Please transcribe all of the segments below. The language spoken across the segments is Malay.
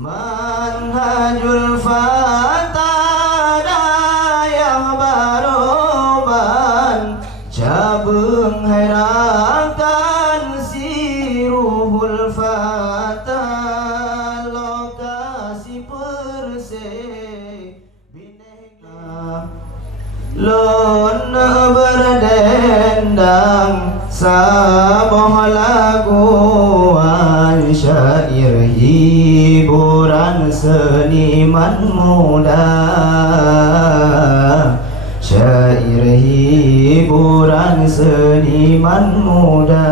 Manhajul Fata dayah baroban cabeng herakan siruhul Fata lokasi perse bineka lon berdendang saboh laguan syair hiburan seniman muda, syair hiburan seniman muda.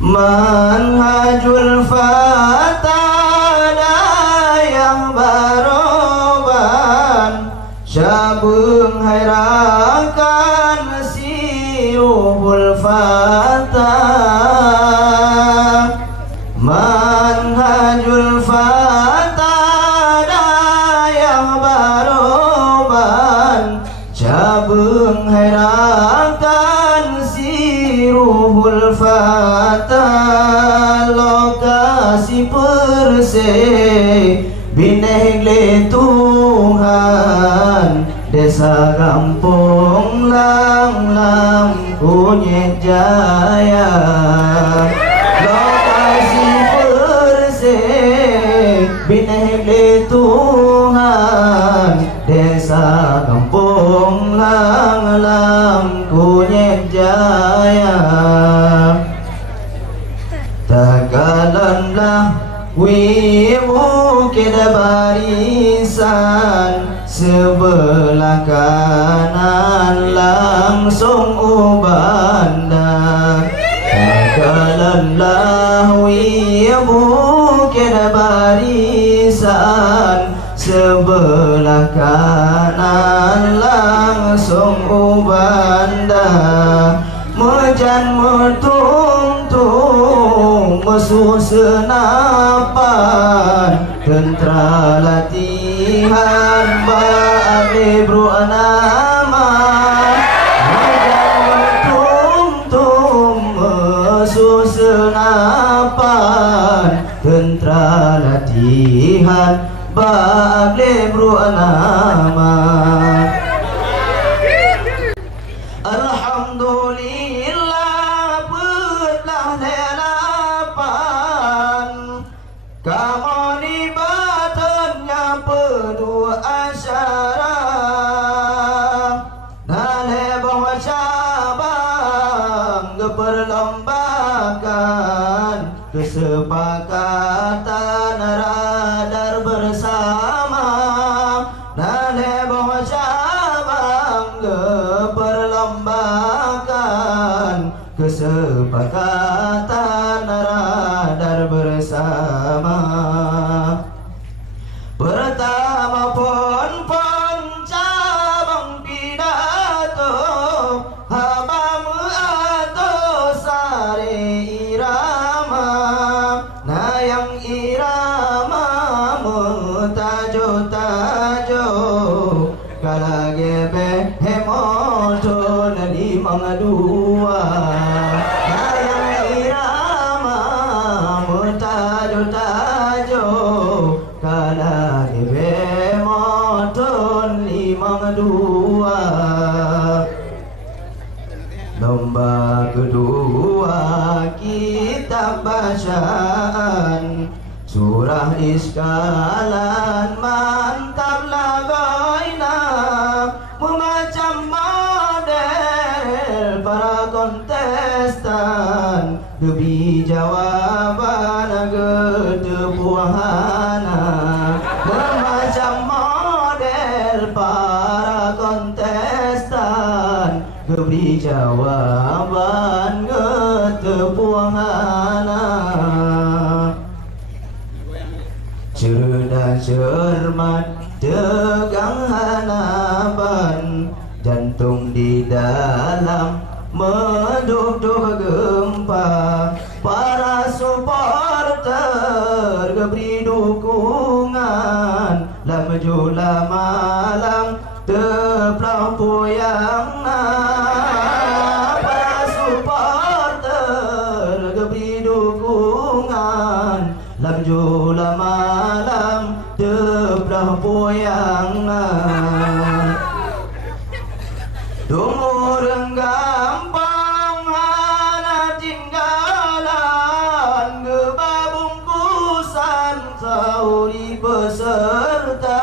Manhajul Fata dayah baroban cabeng hairakan siruhul Fata. Manhajul Fata dayah baroban cabeng hairakan siruhul Fata lokasi perse binegle Tuhan desa kampung lang kunyit jaya lokasi perse binegle Tuhan desa kampung lang kunyit jaya. Tagalanlah wibu kita barisan sebelah kanan langsung ubanda. Tagalanlah wibu kita barisan sebelah kanan langsung ubanda. Mejan metung mesu senapan tentra latihan ba'ale bro anama. Mejan metung mesu senapan tentra latihan ba'ale bro anama. Alhamdulillah petlah delapan kamoni batannya pedua asyara nale bahwa cabang keperlombakan kesepakatan radar bersama nale bahwa cabang keperlombakan kesepakatan radar bersama. Pertama pon cabang pidato habamu atau sare irama nayang irama mutajo kalage hemoto nadi mangadua nayang irama mutajo kalage hemoto limang dua. Lomba kedua kitab bacaan surah iskalan mantap lagoina memacam model para kontestan lebih jawaban ketepuhana memacam model para kontestan lebih jawaban ketepuhana. Cerdas cermat tegang hanapan jantung di dalam menduk-duk gempa. Para supporter beri dukungan lam jula malam teplau puyang. Para supporter beri dukungan lam jula malam tebelah poyangan umur gampang hana tinggalan gebabungkusan sauri peserta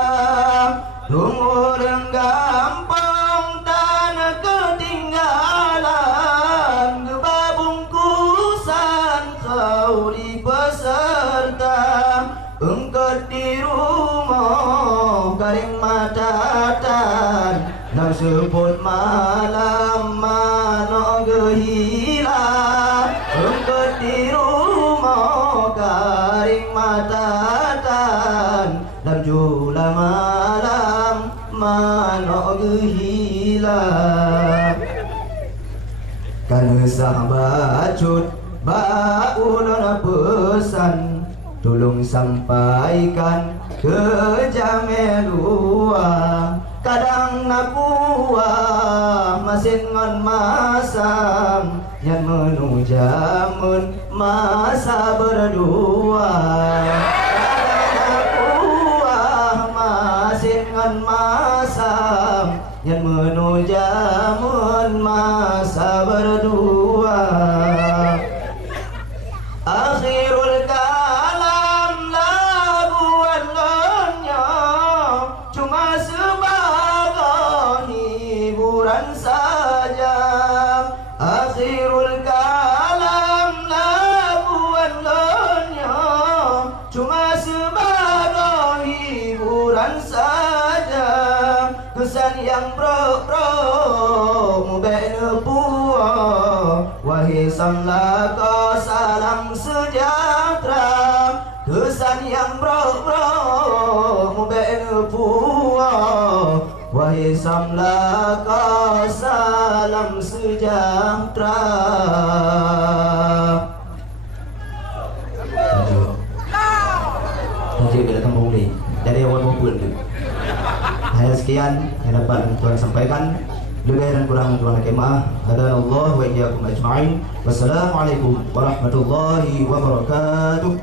umur gampang tanah ketinggalan gebabungkusan sauri peserta engkau di rumah garing matatan nang sebut malam mano gehila engkau di rumah garing matatan dalam jula malam mano gehila karena sahabat cut baulana pesan tolong sampaikan ke jamelua kadang nakua masin ngon masam yang menujamun masa berdua kadang nakua masin ngon masam yang menujamun masa berdua akhirul kalam lagu walanya cuma sebagai hiburan saja akhirul kalam lagu walanya cuma sebagai hiburan saja kesan yang pro-pro mubena puah wahai samlaka salam sejahtera kesan yang pro-pro mubena puah wahai samlaka salam sejahtera Nanti kita datang boleh dari awal maupun hanya sekian yang dapat Tuhan sampaikan. Lebih dan kurang Tuhan maaf. Hadanallahu wa iyyakum ajma'in. Wassalamualaikum warahmatullahi wabarakatuh.